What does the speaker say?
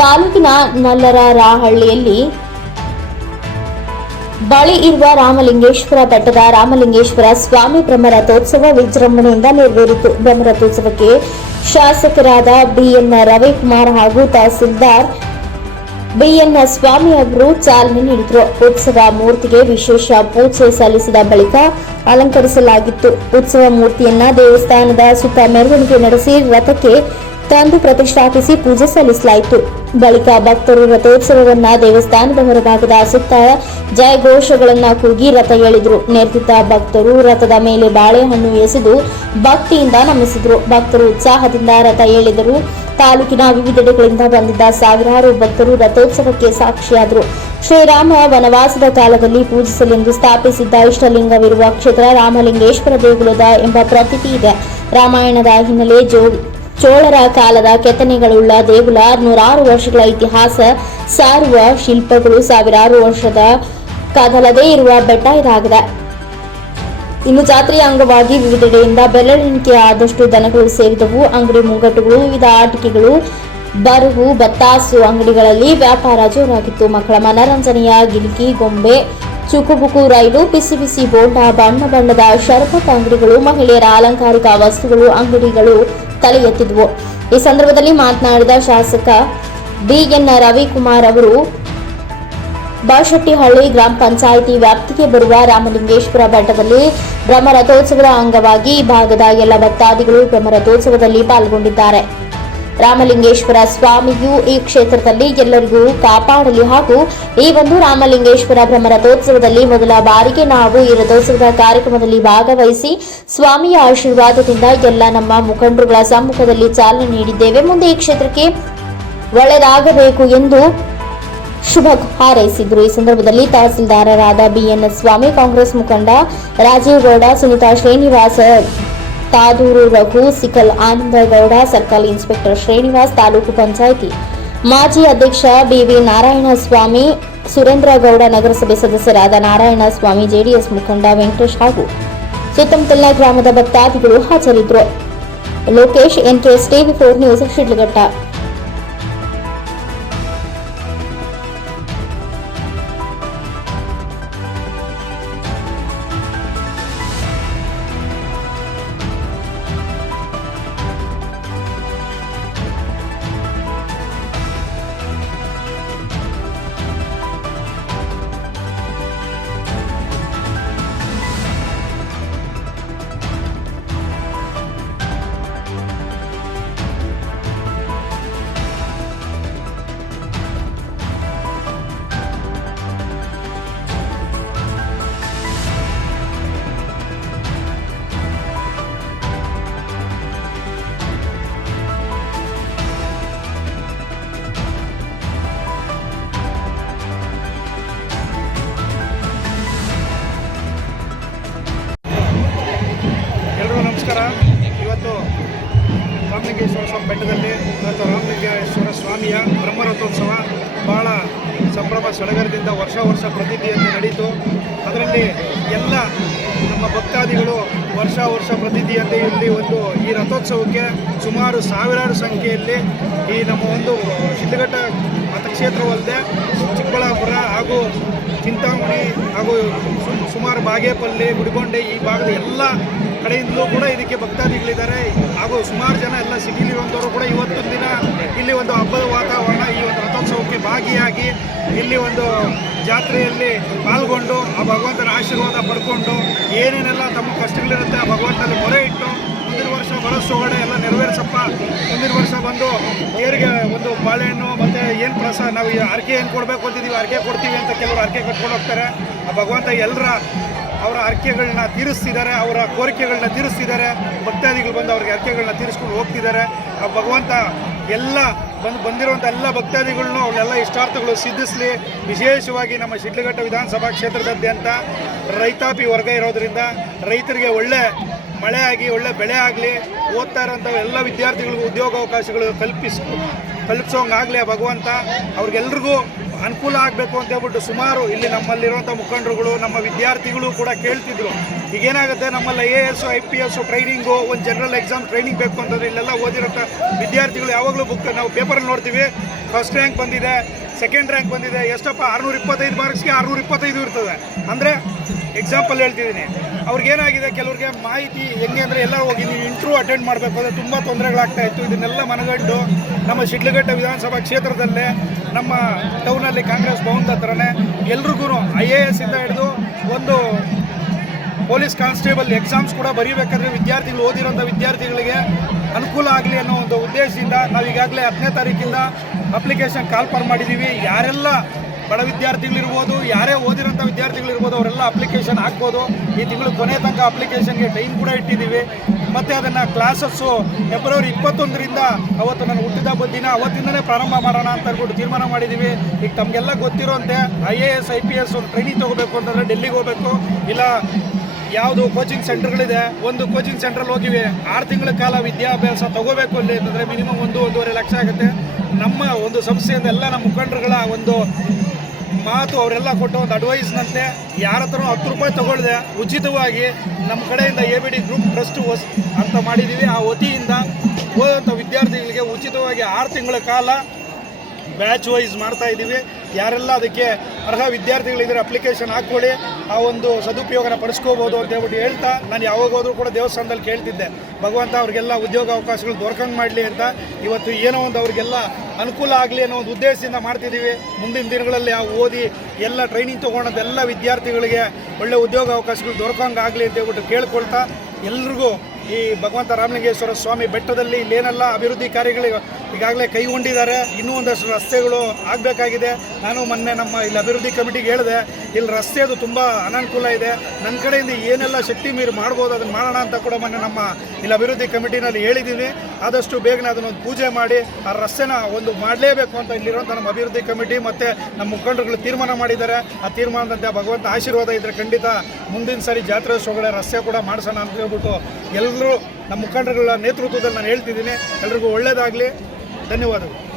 ತಾಲೂಕಿನ ನಲ್ಲರಹಳ್ಳಿಯಲ್ಲಿ ಬಳಿ ಇರುವ ರಾಮಲಿಂಗೇಶ್ವರ ಬೆಟ್ಟದ ರಾಮಲಿಂಗೇಶ್ವರ ಸ್ವಾಮಿ ಬ್ರಹ್ಮರಥೋತ್ಸವ ವಿಜೃಂಭಣೆಯಿಂದ ನೆರವೇರಿತು. ಬ್ರಹ್ಮರಥೋತ್ಸವಕ್ಕೆ ಶಾಸಕರಾದ ಬಿಎನ್ ರವಿಕುಮಾರ್ ಹಾಗೂ ತಹಸೀಲ್ದಾರ್ ಬಿಎನ್ ಸ್ವಾಮಿ ಅವರು ಚಾಲನೆ ನೀಡಿದರು. ಉತ್ಸವ ಮೂರ್ತಿಗೆ ವಿಶೇಷ ಪೂಜೆ ಸಲ್ಲಿಸಿದ ಬಳಿಕ ಅಲಂಕರಿಸಲಾಗಿತ್ತು. ಉತ್ಸವ ಮೂರ್ತಿಯನ್ನ ದೇವಸ್ಥಾನದ ಸುತ್ತ ಮೆರವಣಿಗೆ ನಡೆಸಿ ರಥಕ್ಕೆ ತಂದು ಪ್ರತಿಷ್ಠಾಪಿಸಿ ಪೂಜೆ ಸಲ್ಲಿಸಲಾಯಿತು. ಬಳಿಕ ಭಕ್ತರು ರಥೋತ್ಸವವನ್ನ ದೇವಸ್ಥಾನದ ಹೊರಭಾಗದ ಸುತ್ತ ಜಯಘೋಷಗಳನ್ನ ಕೂಗಿ ರಥ ಎಳೆದರು. ನೆರೆದಿದ್ದ ಭಕ್ತರು ರಥದ ಮೇಲೆ ಬಾಳೆಹಣ್ಣು ಎಸೆದು ಭಕ್ತಿಯಿಂದ ನಮಿಸಿದರು. ಭಕ್ತರು ಉತ್ಸಾಹದಿಂದ ರಥ ಎಳೆದರು. ತಾಲೂಕಿನ ವಿವಿಧೆಡೆಗಳಿಂದ ಬಂದಿದ್ದ ಸಾವಿರಾರು ಭಕ್ತರು ರಥೋತ್ಸವಕ್ಕೆ ಸಾಕ್ಷಿಯಾದರು. ಶ್ರೀರಾಮ ವನವಾಸದ ಕಾಲದಲ್ಲಿ ಪೂಜಿಸಲೆಂದು ಸ್ಥಾಪಿಸಿದ್ದ ಇಷ್ಟಲಿಂಗವಿರುವ ಕ್ಷೇತ್ರ ರಾಮಲಿಂಗೇಶ್ವರ ದೇಗುಲದ ಎಂಬ ಪ್ರತೀತಿ ಇದೆ. ರಾಮಾಯಣದ ಹಿನ್ನೆಲೆ ಚೋಳರ ಕಾಲದ ಕೆತ್ತನೆಗಳುಳ್ಳ ದೇಗುಲ ನೂರಾರು ವರ್ಷಗಳ ಇತಿಹಾಸ ಸಾರುವ ಶಿಲ್ಪಗಳು ಸಾವಿರಾರು ವರ್ಷದ ಕದಲದೇ ಇರುವ ಬೆಟ್ಟ ಇದಾಗಿದೆ. ಇನ್ನು ಜಾತ್ರೆಯ ಅಂಗವಾಗಿ ವಿವಿಧೆಡೆಯಿಂದ ಬೆರಳೆಣಿಕೆ ಆದಷ್ಟು ದನಗಳು ಸೇರಿದವು. ಅಂಗಡಿ ಮುಂಗಟ್ಟುಗಳು, ವಿವಿಧ ಆಟಿಕೆಗಳು, ಬರುವು, ಬತ್ತಾಸು ಅಂಗಡಿಗಳಲ್ಲಿ ವ್ಯಾಪಾರ ಜೋರಾಗಿತ್ತು. ಮಕ್ಕಳ ಮನರಂಜನೆಯ ಗಿಲಿಕಿ ಗೊಂಬೆ, ಚುಕುಬುಕು ರೈಲು, ಬಿಸಿ ಬಿಸಿ ಬೋಂಡ, ಬಣ್ಣ ಬಣ್ಣದ ಶರಬತ್ ಅಂಗಡಿಗಳು, ಮಹಿಳೆಯರ ಅಲಂಕಾರಿಕ ವಸ್ತುಗಳು ಅಂಗಡಿಗಳು ತಲೆ ಎತ್ತಿದ್ವು. ಈ ಸಂದರ್ಭದಲ್ಲಿ ಮಾತನಾಡಿದ ಶಾಸಕ ಬಿಎನ್ ರವಿಕುಮಾರ್ ಅವರು ಬಾಶೆಟ್ಟಿಹಳ್ಳಿ ಗ್ರಾಮ ಪಂಚಾಯಿತಿ ವ್ಯಾಪ್ತಿಗೆ ಬರುವ ರಾಮಲಿಂಗೇಶ್ವರ ಬೆಟ್ಟದಲ್ಲಿ ಬ್ರಹ್ಮರಥೋತ್ಸವದ ಅಂಗವಾಗಿ ಈ ಭಾಗದ ಎಲ್ಲ ಭಕ್ತಾದಿಗಳು ಬ್ರಹ್ಮರಥೋತ್ಸವದಲ್ಲಿ ಪಾಲ್ಗೊಂಡಿದ್ದಾರೆ. ರಾಮಲಿಂಗೇಶ್ವರ ಸ್ವಾಮಿಯು ಈ ಕ್ಷೇತ್ರದಲ್ಲಿ ಎಲ್ಲರಿಗೂ ಕಾಪಾಡಲಿ ಹಾಗೂ ಈ ಒಂದು ರಾಮಲಿಂಗೇಶ್ವರ ಬ್ರಹ್ಮರಥೋತ್ಸವದಲ್ಲಿ ಮೊದಲ ಬಾರಿಗೆ ನಾವು ಈ ರಥೋತ್ಸವದ ಕಾರ್ಯಕ್ರಮದಲ್ಲಿ ಭಾಗವಹಿಸಿ ಸ್ವಾಮಿಯ ಆಶೀರ್ವಾದದಿಂದ ಎಲ್ಲ ನಮ್ಮ ಮುಖಂಡರುಗಳ ಸಮ್ಮುಖದಲ್ಲಿ ಚಾಲನೆ ನೀಡಿದ್ದೇವೆ. ಮುಂದೆ ಈ ಕ್ಷೇತ್ರಕ್ಕೆ ಒಳ್ಳೆಯದಾಗಬೇಕು ಎಂದು ಶುಭ ಹಾರೈಸಿದ್ರು. ಈ ಸಂದರ್ಭದಲ್ಲಿ ತಹಸೀಲ್ದಾರರಾದ ಬಿಎನ್ ಸ್ವಾಮಿ, ಕಾಂಗ್ರೆಸ್ ಮುಖಂಡ ರಾಜೀವ್ ಗೌಡ, ಸುನೀತಾ ಶ್ರೀನಿವಾಸ, ತಾದೂರು ರಘು, ಸಿಕಲ್ ಆನಂದಗೌಡ, ಸರ್ಕಲ್ ಇನ್ಸ್ಪೆಕ್ಟರ್ ಶ್ರೀನಿವಾಸ್, ತಾಲೂಕು ಪಂಚಾಯಿತಿ ಮಾಜಿ ಅಧ್ಯಕ್ಷ ಬಿವಿ ನಾರಾಯಣಸ್ವಾಮಿ, ಸುರೇಂದ್ರ ಗೌಡ, ನಗರಸಭೆ ಸದಸ್ಯರಾದ ನಾರಾಯಣಸ್ವಾಮಿ, ಜೆಡಿಎಸ್ ಮುಖಂಡ ವೆಂಕಟೇಶ್ ಹಾಗೂ ಸುತ್ತಮುತ್ತಲಿನ ಗ್ರಾಮದ ಭಕ್ತಾದಿಗಳು ಹಾಜರಿದ್ದರು. Lokesh, NKS TV4 news, Shidlaghatta. ಇವತ್ತು ರಾಮಲಿಂಗೇಶ್ವರ ಬೆಟ್ಟದಲ್ಲಿ ಇವತ್ತು ರಾಮಲಿಂಗೇಶ್ವರ ಸ್ವಾಮಿಯ ಬ್ರಹ್ಮರಥೋತ್ಸವ ಬಹಳ ಸಂಭ್ರಮ ಸಡಗರದಿಂದ ವರ್ಷ ಪ್ರತಿಥಿಯಲ್ಲಿ ನಡೀತು. ಅದರಲ್ಲಿ ಎಲ್ಲ ನಮ್ಮ ಭಕ್ತಾದಿಗಳು ವರ್ಷ ಪ್ರತಿಥಿಯಲ್ಲಿ ಇಲ್ಲಿ ಈ ರಥೋತ್ಸವಕ್ಕೆ ಸುಮಾರು ಸಾವಿರಾರು ಸಂಖ್ಯೆಯಲ್ಲಿ ಈ ನಮ್ಮ ಒಂದು ಶಿಡ್ಲಘಟ್ಟ ಮತಕ್ಷೇತ್ರವಲ್ಲದೆ ಚಿಕ್ಕಬಳ್ಳಾಪುರ ಹಾಗೂ ಚಿಂತಾಮಣಿ ಹಾಗೂ ಸುಮಾರು ಬಾಗೇಪಲ್ಲಿ, ಗುಡಿಗೊಂಡೆ ಈ ಭಾಗದ ಎಲ್ಲ ಕಡೆಯಿಂದಲೂ ಕೂಡ ಇದಕ್ಕೆ ಭಕ್ತಾದಿಗಳಿದ್ದಾರೆ. ಹಾಗೂ ಸುಮಾರು ಜನ ಎಲ್ಲ ಸಿಟಿಲಿರುವಂಥವರು ಕೂಡ ಇವತ್ತಿನ ದಿನ ಇಲ್ಲಿ ಒಂದು ಹಬ್ಬದ ವಾತಾವರಣ, ಈ ಒಂದು ರಥೋತ್ಸವಕ್ಕೆ ಭಾಗಿಯಾಗಿ ಇಲ್ಲಿ ಒಂದು ಜಾತ್ರೆಯಲ್ಲಿ ಪಾಲ್ಗೊಂಡು ಆ ಭಗವಂತನ ಆಶೀರ್ವಾದ ಪಡ್ಕೊಂಡು ಏನೇನೆಲ್ಲ ತಮ್ಮ ಕಷ್ಟಗಳಿರುತ್ತೆ ಆ ಭಗವಂತನಲ್ಲಿ ಮೊರೆ ಇಟ್ಟು ಮುಂದಿನ ವರ್ಷ ಬಳಸೋಗಡೆ ಎಲ್ಲ ನೆರವೇರಿಸಪ್ಪ, ಮುಂದಿನ ವರ್ಷ ಬಂದು ದೇವರಿಗೆ ಒಂದು ಬಾಳೆಹಣ್ಣು ಮತ್ತು ಏನು ಪ್ರಸಾದ ನಾವು ಅರ್ಕೆ ಏನು ಕೊಡಬೇಕು ಅಂತಿದ್ದೀವಿ ಅರ್ಕೆ ಕೊಡ್ತೀವಿ ಅಂತ ಕೆಲವರು ಅರ್ಕೆ ಕಟ್ಕೊಂಡು ಹೋಗ್ತಾರೆ. ಆ ಭಗವಂತ ಅವರ ಅರ್ಕೆಗಳನ್ನ ತೀರಿಸ್ತಿದ್ದಾರೆ, ಅವರ ಕೋರಿಕೆಗಳನ್ನ ತೀರಿಸ್ತಿದ್ದಾರೆ. ಭಕ್ತಾದಿಗಳು ಬಂದು ಅವ್ರಿಗೆ ಅರ್ಕೆಗಳನ್ನ ತೀರಿಸ್ಕೊಂಡು ಹೋಗ್ತಿದ್ದಾರೆ. ಆ ಭಗವಂತ ಎಲ್ಲ ಬಂದಿರುವಂಥ ಎಲ್ಲ ಭಕ್ತಾದಿಗಳನ್ನೂ ಅವರೆಲ್ಲ ಇಷ್ಟಾರ್ಥಗಳು ಸಿದ್ಧಿಸಲಿ. ವಿಶೇಷವಾಗಿ ನಮ್ಮ ಶಿಡ್ಲಘಟ್ಟ ವಿಧಾನಸಭಾ ಕ್ಷೇತ್ರದಾದ್ಯಂತ ರೈತಾಪಿ ವರ್ಗ ಇರೋದರಿಂದ ರೈತರಿಗೆ ಒಳ್ಳೆ ಮಳೆ ಆಗಿ ಒಳ್ಳೆ ಬೆಳೆ ಆಗಲಿ, ಓದ್ತಾ ಇರೋಂಥ ಎಲ್ಲ ವಿದ್ಯಾರ್ಥಿಗಳಿಗೂ ಉದ್ಯೋಗಾವಕಾಶಗಳು ಕಲ್ಪಿಸೋಂಗಾಗಲಿ ಆ ಭಗವಂತ. ಅವ್ರಿಗೆಲ್ರಿಗೂ ಅನುಕೂಲ ಆಗಬೇಕು ಅಂತ ಹೇಳ್ಬಿಟ್ಟು ಸುಮಾರು ಇಲ್ಲಿ ನಮ್ಮಲ್ಲಿರುವಂಥ ಮುಖಂಡರುಗಳು ನಮ್ಮ ವಿದ್ಯಾರ್ಥಿಗಳು ಕೂಡ ಕೇಳ್ತಿದ್ರು. ಈಗೇನಾಗುತ್ತೆ, ನಮ್ಮಲ್ಲಿ IAS IPS ಟ್ರೈನಿಂಗು, ಒಂದು ಜನರಲ್ ಎಕ್ಸಾಮ್ ಟ್ರೈನಿಂಗ್ ಬೇಕು ಅಂತಂದರೆ ಇಲ್ಲೆಲ್ಲ ಓದಿರೋಂಥ ವಿದ್ಯಾರ್ಥಿಗಳು ಯಾವಾಗಲೂ ಬುಕ್ ನಾವು ಪೇಪರಲ್ಲಿ ನೋಡ್ತೀವಿ, ಫಸ್ಟ್ ರ್ಯಾಂಕ್ ಬಂದಿದೆ, ಸೆಕೆಂಡ್ ರ್ಯಾಂಕ್ ಬಂದಿದೆ, ಎಷ್ಟಪ್ಪ 625 ಮಾರ್ಕ್ಸ್ಗೆ 625 ಇರ್ತದೆ. ಅಂದರೆ ಎಕ್ಸಾಂಪಲ್ ಹೇಳ್ತಿದ್ದೀನಿ. ಅವ್ರಿಗೇನಾಗಿದೆ, ಕೆಲವ್ರಿಗೆ ಮಾಹಿತಿ ಹೆಂಗೆ ಅಂದರೆ ಎಲ್ಲ ಹೋಗಿ ನೀವು ಇಂಟ್ರ್ಯೂ ಅಟೆಂಡ್ ಮಾಡಬೇಕು ಅಂದರೆ ತುಂಬ ತೊಂದರೆಗಳಾಗ್ತಾಯಿತ್ತು. ಇದನ್ನೆಲ್ಲ ಮನಗಂಡು ನಮ್ಮ ಶಿಡ್ಲಘಟ್ಟ ವಿಧಾನಸಭಾ ಕ್ಷೇತ್ರದಲ್ಲೇ ನಮ್ಮ ಟೌನಲ್ಲಿ ಕಾಂಗ್ರೆಸ್ ಭವನದ ಹತ್ರನೇ ಎಲ್ರಿಗೂ IAS ಇಂದ ಹಿಡಿದು ಒಂದು ಪೊಲೀಸ್ ಕಾನ್ಸ್ಟೇಬಲ್ ಎಕ್ಸಾಮ್ಸ್ ಕೂಡ ಬರೀಬೇಕಾದ್ರೆ ವಿದ್ಯಾರ್ಥಿಗಳು ಓದಿರೋಂಥ ವಿದ್ಯಾರ್ಥಿಗಳಿಗೆ ಅನುಕೂಲ ಆಗಲಿ ಅನ್ನೋ ಒಂದು ಉದ್ದೇಶದಿಂದ ನಾವು ಈಗಾಗಲೇ 10ನೇ ತಾರೀಕಿಂದ ಅಪ್ಲಿಕೇಶನ್ ಕಾಲ್ಫರ್ ಮಾಡಿದ್ದೀವಿ. ಯಾರೆಲ್ಲ ಬಡ ವಿದ್ಯಾರ್ಥಿಗಳಿರ್ಬೋದು, ಯಾರೇ ಓದಿರೋಂಥ ವಿದ್ಯಾರ್ಥಿಗಳಿರ್ಬೋದು, ಅವರೆಲ್ಲ ಅಪ್ಲಿಕೇಶನ್ ಹಾಕ್ಬೋದು. ಈ ತಿಂಗಳು ಕೊನೆ ತನಕ ಅಪ್ಲಿಕೇಶನ್ಗೆ ಟೈಮ್ ಕೂಡ ಇಟ್ಟಿದ್ದೀವಿ. ಮತ್ತು ಅದನ್ನು ಕ್ಲಾಸಸ್ಸು ಫೆಬ್ರವರಿ 21ರಿಂದ ಅವತ್ತು ನಾನು ಹುಟ್ಟಿದ ಹಬ್ಬದ ದಿನ ಅವತ್ತಿಂದನೇ ಪ್ರಾರಂಭ ಮಾಡೋಣ ಅಂತ ಹೇಳ್ಬಿಟ್ಟು ತೀರ್ಮಾನ ಮಾಡಿದ್ದೀವಿ. ಈಗ ತಮಗೆಲ್ಲ ಗೊತ್ತಿರೋಂತೆ IAS IPS ಒಂದು ಟ್ರೈನಿಂಗ್ ತೊಗೋಬೇಕು ಅಂತಂದರೆ ಡೆಲ್ಲಿಗೆ ಹೋಗಬೇಕು, ಇಲ್ಲ ಯಾವುದು ಕೋಚಿಂಗ್ ಸೆಂಟರ್ಗಳಿದೆ. ಒಂದು ಕೋಚಿಂಗ್ ಸೆಂಟ್ರಲ್ಲಿ ಹೋಗಿವಿ 6 ತಿಂಗಳ ಕಾಲ ವಿದ್ಯಾಭ್ಯಾಸ ತೊಗೋಬೇಕು ಅಲ್ಲಿ ಅಂತಂದರೆ ಮಿನಿಮಮ್ 1-1.5 ಲಕ್ಷ ಆಗುತ್ತೆ. ನಮ್ಮ ಒಂದು ಸಂಸ್ಥೆಯಿಂದ ಎಲ್ಲ ನಮ್ಮ ಮುಖಂಡರುಗಳ ಒಂದು ಮಾತು, ಅವರೆಲ್ಲ ಕೊಟ್ಟ ಒಂದು ಅಡ್ವೈಸ್ನಂತೆ ಯಾರ ಹತ್ರ 10 ರೂಪಾಯಿ ತೊಗೊಳ್ದೆ ಉಚಿತವಾಗಿ ನಮ್ಮ ಕಡೆಯಿಂದ ABD ಗ್ರೂಪ್ ಟ್ರಸ್ಟ್ ಅಂತ ಮಾಡಿದ್ದೀವಿ. ಆ ವತಿಯಿಂದ ಓದೋಂಥ ವಿದ್ಯಾರ್ಥಿಗಳಿಗೆ ಉಚಿತವಾಗಿ 6 ತಿಂಗಳ ಕಾಲ ಬ್ಯಾಚ್ ವೈಸ್ ಮಾಡ್ತಾ ಇದ್ದೀವಿ. ಯಾರೆಲ್ಲ ಅದಕ್ಕೆ ಅರ್ಹ ವಿದ್ಯಾರ್ಥಿಗಳಿದ್ರೆ ಅಪ್ಲಿಕೇಶನ್ ಹಾಕ್ಕೊಳ್ಳಿ, ಆ ಒಂದು ಸದುಪಯೋಗನ ಪಡಿಸ್ಕೋಬೋದು ಅಂತ ಹೇಳ್ಬಿಟ್ಟು ಹೇಳ್ತಾ, ನಾನು ಯಾವಾಗ ಹೋದ್ರೂ ಕೂಡ ದೇವಸ್ಥಾನದಲ್ಲಿ ಕೇಳ್ತಿದ್ದೆ, ಭಗವಂತ ಅವ್ರಿಗೆಲ್ಲ ಉದ್ಯೋಗ ಅವಕಾಶಗಳು ದೊರಕಂಗೆ ಮಾಡಲಿ ಅಂತ. ಇವತ್ತು ಏನೋ ಒಂದು ಅವ್ರಿಗೆಲ್ಲ ಅನುಕೂಲ ಆಗಲಿ ಅನ್ನೋ ಒಂದು ಉದ್ದೇಶದಿಂದ ಮಾಡ್ತಿದ್ದೀವಿ. ಮುಂದಿನ ದಿನಗಳಲ್ಲಿ ಓದಿ ಎಲ್ಲ ಟ್ರೈನಿಂಗ್ ತೊಗೊಂಡಂಥ ಎಲ್ಲ ವಿದ್ಯಾರ್ಥಿಗಳಿಗೆ ಒಳ್ಳೆ ಉದ್ಯೋಗ ಅವಕಾಶಗಳು ದೊರಕಂಗೆ ಆಗಲಿ ಅಂತ ಹೇಳ್ಬಿಟ್ಟು ಕೇಳ್ಕೊಳ್ತಾ, ಎಲ್ರಿಗೂ ಈ ಭಗವಂತ ರಾಮಲಿಂಗೇಶ್ವರ ಸ್ವಾಮಿ ಬೆಟ್ಟದಲ್ಲಿ ಇಲ್ಲೇನೆಲ್ಲ ಅಭಿವೃದ್ಧಿ ಕಾರ್ಯಗಳು ಈಗಾಗಲೇ ಕೈಗೊಂಡಿದ್ದಾರೆ. ಇನ್ನೂ ಒಂದಷ್ಟು ರಸ್ತೆಗಳು ಆಗಬೇಕಾಗಿದೆ. ನಾನು ಮೊನ್ನೆ ನಮ್ಮ ಇಲ್ಲಿ ಅಭಿವೃದ್ಧಿ ಕಮಿಟಿಗೆ ಹೇಳಿದೆ, ಇಲ್ಲಿ ರಸ್ತೆದು ತುಂಬ ಅನಾನುಕೂಲ ಇದೆ, ನನ್ನ ಕಡೆಯಿಂದ ಏನೆಲ್ಲ ಶಕ್ತಿ ಮೀರಿ ಮಾಡ್ಬೋದು ಅದನ್ನು ಮಾಡೋಣ ಅಂತ ಕೂಡ ಮೊನ್ನೆ ನಮ್ಮ ಇಲ್ಲಿ ಅಭಿವೃದ್ಧಿ ಕಮಿಟಿನಲ್ಲಿ ಹೇಳಿದ್ದೀವಿ. ಆದಷ್ಟು ಬೇಗನೆ ಅದನ್ನೊಂದು ಪೂಜೆ ಮಾಡಿ ಆ ರಸ್ತೆನ ಒಂದು ಮಾಡಲೇಬೇಕು ಅಂತ ಇಲ್ಲಿರುವಂಥ ನಮ್ಮ ಅಭಿವೃದ್ಧಿ ಕಮಿಟಿ ಮತ್ತು ನಮ್ಮ ಮುಖಂಡರುಗಳು ತೀರ್ಮಾನ ಮಾಡಿದ್ದಾರೆ. ಆ ತೀರ್ಮಾನದಂತೆ ಭಗವಂತ ಆಶೀರ್ವಾದ ಇದ್ದರೆ ಖಂಡಿತ ಮುಂದಿನ ಸಾರಿ ಜಾತ್ರೋತ್ಸವಗಳ ರಸ್ತೆ ಕೂಡ ಮಾಡಿಸೋಣ ಅಂತ ಹೇಳ್ಬಿಟ್ಟು ಎಲ್ಲರೂ ನಮ್ಮ ಮುಖಂಡರುಗಳ ನೇತೃತ್ವದಲ್ಲಿ ನಾನು ಹೇಳ್ತಿದ್ದೀನಿ. ಎಲ್ರಿಗೂ ಒಳ್ಳೆಯದಾಗಲಿ. ಧನ್ಯವಾದಗಳು.